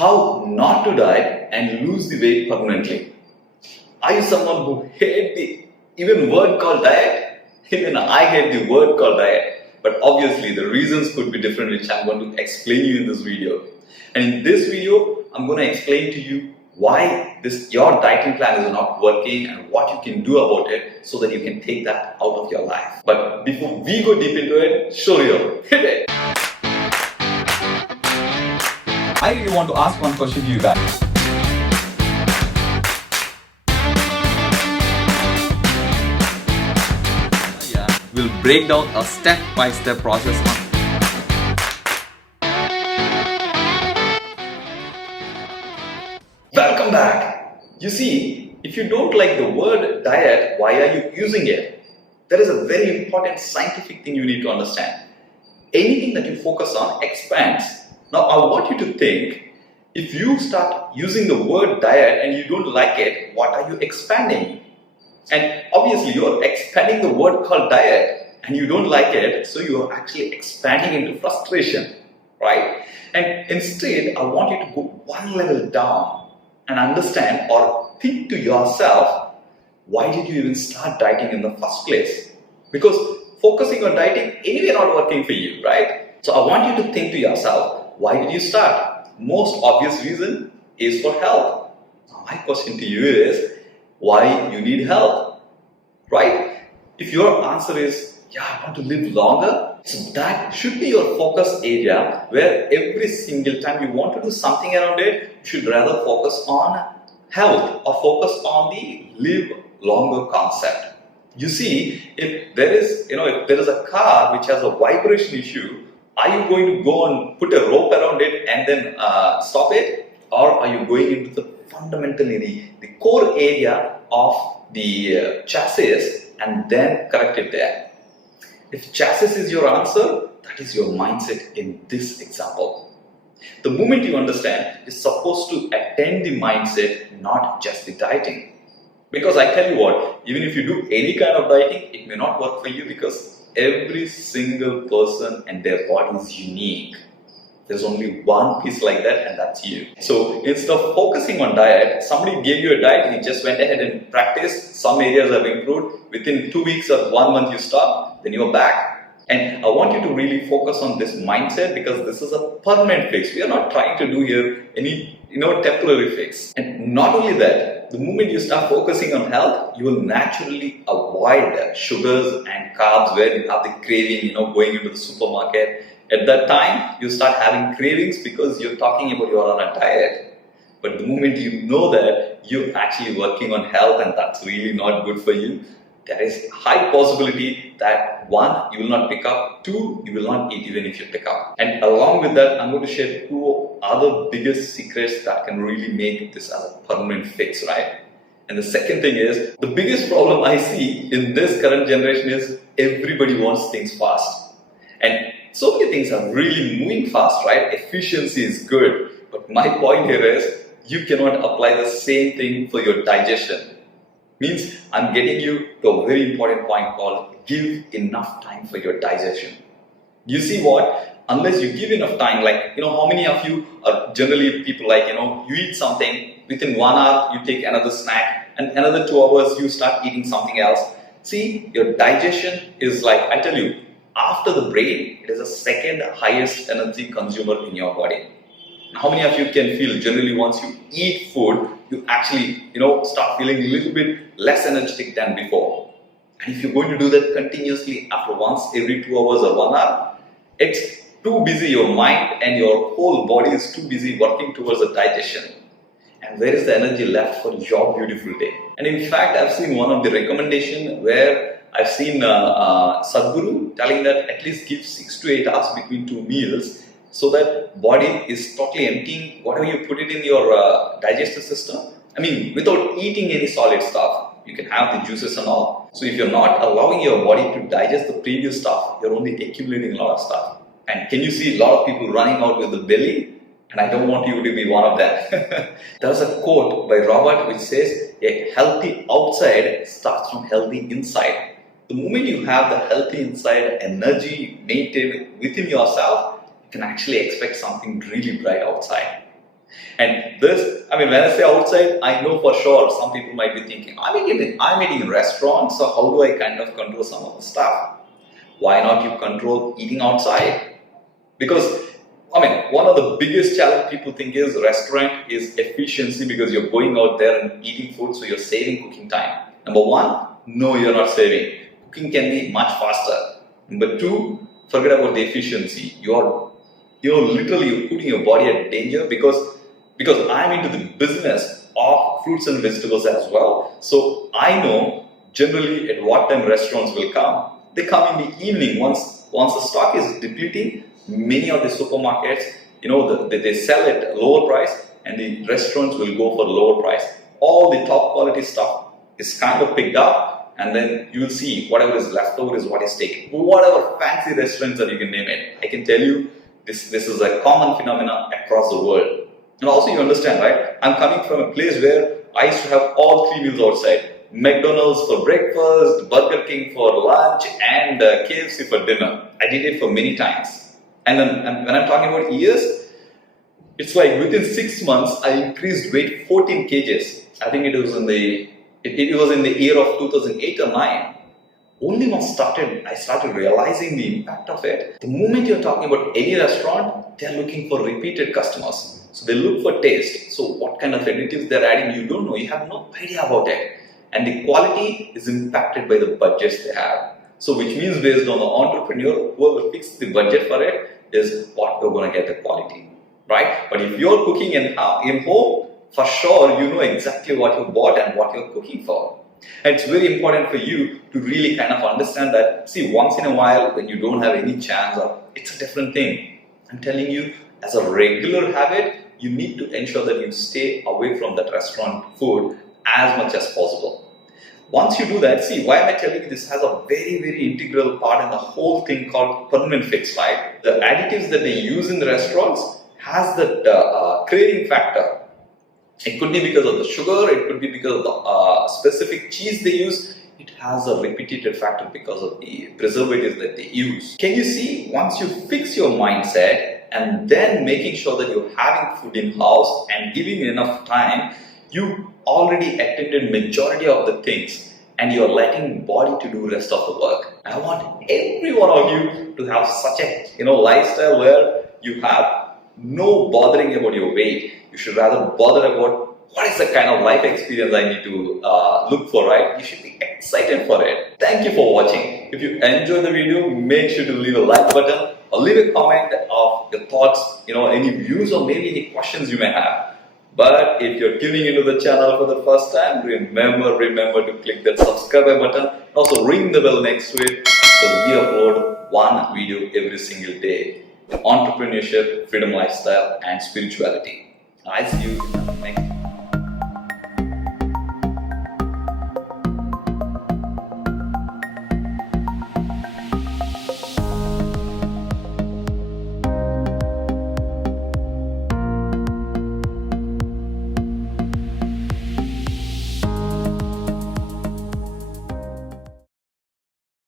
how not to diet and lose the weight permanently. Are you someone who hates the even word called diet? Even I hate the word called diet. But obviously the reasons could be different, which I'm going to explain you in this video. And in this video, I'm going to explain to you why your dieting plan is not working and what you can do about it so that you can take that out of your life. But before we go deep into it, show you. Hit it! I really want to ask one question to you guys. We'll break down a step-by-step process on Welcome back! You see, if you don't like the word diet, why are you using it? There is a very important scientific thing you need to understand. Anything that you focus on expands. Now I want you to think, if you start using the word diet and you don't like it, what are you expanding? And obviously you're expanding the word called diet and you don't like it, so you're actually expanding into frustration, right? And instead, I want you to go one level down and understand or think to yourself, why did you even start dieting in the first place? Because focusing on dieting anyway not working for you, right? So I want you to think to yourself, why did you start? Most obvious reason is for health. Now my question to you is, why you need health, right? If your answer is, yeah, I want to live longer, so that should be your focus area where every single time you want to do something around it, you should rather focus on health or focus on the live longer concept. You see, if there is a car which has a vibration issue, are you going to go and put a rope around it and then stop it? Or are you going into the fundamentally the core area of the chassis and then correct it there? If chassis is your answer, that is your mindset in this example. The moment you understand, you're supposed to attend the mindset, not just the dieting. Because I tell you what, even if you do any kind of dieting, it may not work for you because every single person and their body is unique. There's only one piece like that, and that's you. So instead of focusing on diet, somebody gave you a diet and you just went ahead and practiced. Some areas have improved. Within 2 weeks or 1 month you stop, then you're back. And I want you to really focus on this mindset because this is a permanent fix. We are not trying to do here any temporary fix. And not only that, the moment you start focusing on health, you will naturally avoid sugars and carbs where you have the craving, going into the supermarket. At that time, you start having cravings because you're talking about you're on a diet. But the moment you know that you're actually working on health and that's really not good for you, there is high possibility that 1, you will not pick up, 2, you will not eat even if you pick up. And along with that, I'm going to share 2 other biggest secrets that can really make this as a permanent fix, right? And the second thing is, the biggest problem I see in this current generation is everybody wants things fast. And so many things are really moving fast, right? Efficiency is good. But my point here is, you cannot apply the same thing for your digestion. Means I'm getting you to a very important point called give enough time for your digestion. You see what? Unless you give enough time, like, how many of you are generally people like, you eat something, within 1 hour you take another snack and another 2 hours you start eating something else. See, your digestion is like, I tell you, after the brain, it is the second highest energy consumer in your body. How many of you can feel generally once you eat food, you actually, start feeling a little bit less energetic than before? And if you're going to do that continuously after once every 2 hours or 1 hour, it's too busy, your mind and your whole body is too busy working towards the digestion. And where is the energy left for your beautiful day? And in fact, I've seen one of the recommendation where I've seen Sadhguru telling that at least give 6 to 8 hours between 2 meals so that body is totally emptying whatever you put it in your digestive system. I mean, without eating any solid stuff, you can have the juices and all. So if you're not allowing your body to digest the previous stuff, you're only accumulating a lot of stuff. And can you see a lot of people running out with the belly? And I don't want you to be one of them. There's a quote by Robert which says, a healthy outside starts from healthy inside. The moment you have the healthy inside energy maintained within yourself, you can actually expect something really bright outside. And this, I mean, when I say outside, I know for sure some people might be thinking, I'm eating in restaurants, so how do I kind of control some of the stuff? Why not you control eating outside? Because, I mean, one of the biggest challenge people think is restaurant is efficiency because you're going out there and eating food, so you're saving cooking time. Number one, no, you're not saving. Cooking can be much faster. Number two, forget about the efficiency. You're literally putting your body at danger because I'm into the business of fruits and vegetables as well. So I know generally at what time restaurants will come. They come in the evening once the stock is depleting. Many of the supermarkets, they sell at lower price and the restaurants will go for lower price. All the top quality stuff is kind of picked up and then you will see whatever is left over is what is taken. Whatever fancy restaurants that you can name it, I can tell you this is a common phenomenon across the world. And also you understand, right? I'm coming from a place where I used to have all 3 meals outside. McDonald's for breakfast, Burger King for lunch and KFC for dinner. I did it for many times. And when I'm talking about years, it's like within 6 months, I increased weight 14 kgs. I think it was in the year of 2008 or 9. Only once I started realizing the impact of it. The moment you're talking about any restaurant, they're looking for repeated customers. So they look for taste. So what kind of additives they're adding, you don't know. You have no idea about it. And the quality is impacted by the budgets they have. So which means based on the entrepreneur, whoever fixes the budget for it is what we're going to get the quality, right? But if you're cooking in home, for sure you know exactly what you bought and what you're cooking for. And it's very important for you to really kind of understand that, see, once in a while when you don't have any chance, it's a different thing. I'm telling you, as a regular habit, you need to ensure that you stay away from that restaurant food as much as possible. Once you do that, see, why am I telling you this has a very, very integral part in the whole thing called permanent fix, right? The additives that they use in the restaurants has that craving factor. It could be because of the sugar, it could be because of the specific cheese they use. It has a repeated factor because of the preservatives that they use. Can you see, once you fix your mindset and then making sure that you're having food in-house and giving enough time, you already attended majority of the things and you're letting body to do rest of the work. I want every one of you to have such a lifestyle where you have no bothering about your weight. You should rather bother about what is the kind of life experience I need to look for, right? You should be excited for it. Thank you for watching. If you enjoyed the video, make sure to leave a like button or leave a comment of your thoughts, any views or maybe any questions you may have. But if you're tuning into the channel for the first time, remember to click that subscribe button and also ring the bell next to it because we upload one video every single day. Entrepreneurship, freedom lifestyle and spirituality. I see you in the next